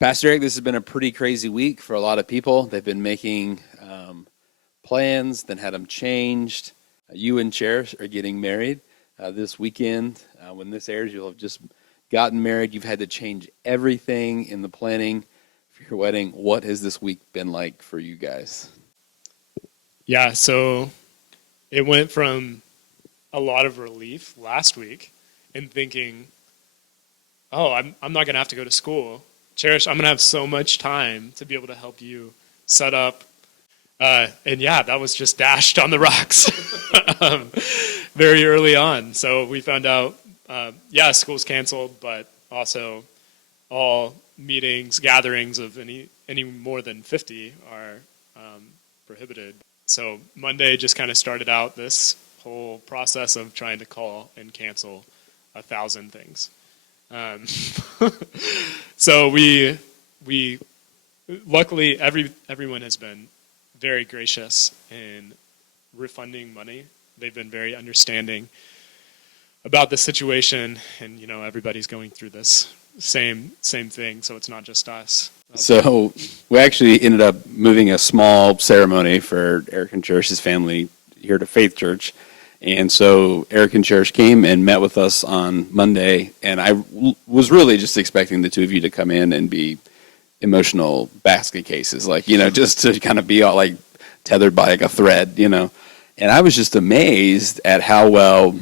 Pastor Eric, this has been a pretty crazy week for a lot of people. They've been making plans, then had them changed. You and Cherish are getting married this weekend. When this airs, you'll have just gotten married. You've had to change everything in the planning for your wedding. What has this week been like for you guys? Yeah, so it went from a lot of relief last week in thinking, oh, I'm not going to have to go to school. Cherish, I'm going to have so much time to be able to help you set up. And yeah, that was just dashed on the rocks very early on. So we found out, school's canceled, but also all meetings, gatherings of any more than 50 are prohibited. So Monday just kind of started out this whole process of trying to call and cancel 1,000 things. So we luckily everyone has been very gracious in refunding money. They've been very understanding about the situation, and everybody's going through this same thing, so it's not just us. So we actually ended up moving a small ceremony for Eric and Cherish's family here to Faith Church. And so Eric and Cherish came and met with us on Monday, and I was really just expecting the two of you to come in and be emotional basket cases, just to kind of be all like tethered by like a thread, And I was just amazed at how well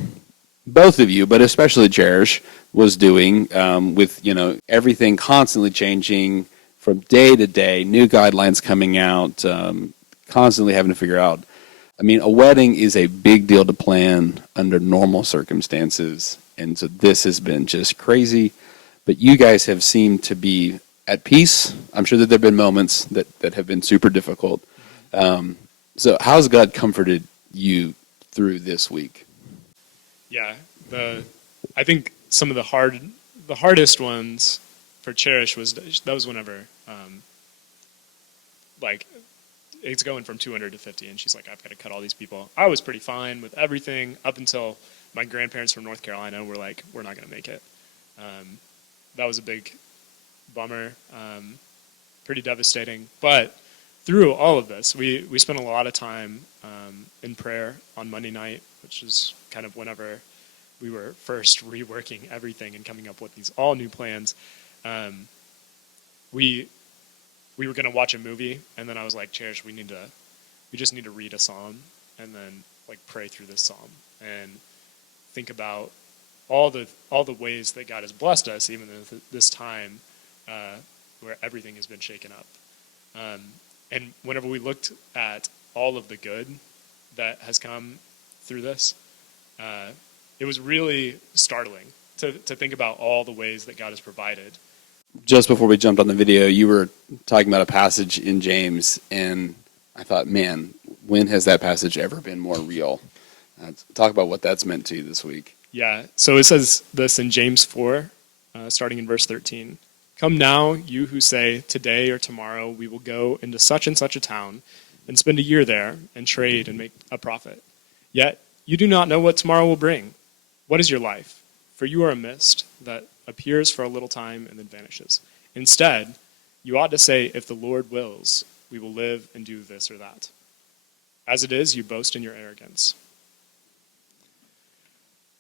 both of you, but especially Cherish, was doing with, everything constantly changing from day to day, new guidelines coming out, constantly having to figure out. I mean, a wedding is a big deal to plan under normal circumstances, and so this has been just crazy. But you guys have seemed to be at peace. I'm sure that there have been moments that have been super difficult. So how's God comforted you through this week? Yeah, I think some of the hardest ones for Cherish was whenever it's going from 200 to 50, and she's like, I've got to cut all these people. I was pretty fine with everything up until my grandparents from North Carolina were like, we're not going to make it. That was a big bummer, pretty devastating. But through all of this, we spent a lot of time in prayer on Monday night, which is kind of whenever we were first reworking everything and coming up with these all new plans. We were going to watch a movie, and then I was like, Cherish, we just need to read a psalm and then pray through this psalm and think about all the ways that God has blessed us, even in this time where everything has been shaken up. And whenever we looked at all of the good that has come through this, it was really startling to think about all the ways that God has provided. Just before we jumped on the video, you were talking about a passage in James, and I thought, man, when has that passage ever been more real? Talk about what that's meant to you this week. Yeah, so it says this in James 4, starting in verse 13. Come now, you who say, today or tomorrow we will go into such and such a town and spend a year there and trade and make a profit. Yet you do not know what tomorrow will bring. What is your life? For you are a mist that appears for a little time and then vanishes. Instead, you ought to say, if the Lord wills, we will live and do this or that. As it is, you boast in your arrogance.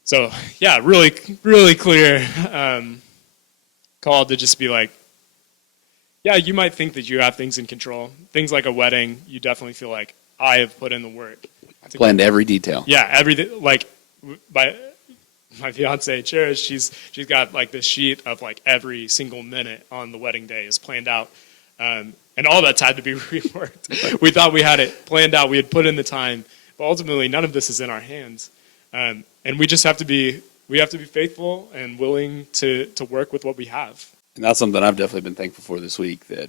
So, yeah, really, really clear call to just be like, yeah, you might think that you have things in control. Things like a wedding, you definitely feel like, I have put in the work. I've planned every detail. Yeah, everything. My fiance Cherish, she's got this sheet of every single minute on the wedding day is planned out, and all that's had to be reworked. We thought we had it planned out, we had put in the time, but ultimately none of this is in our hands, and we just have to be faithful and willing to work with what we have. And that's something I've definitely been thankful for this week, that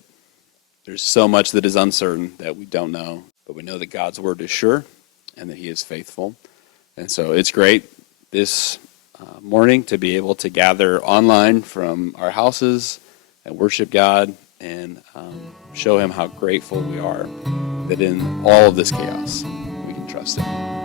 there's so much that is uncertain that we don't know, but we know that God's word is sure and that he is faithful. And so it's great this morning to be able to gather online from our houses and worship God and show him how grateful we are that in all of this chaos we can trust him.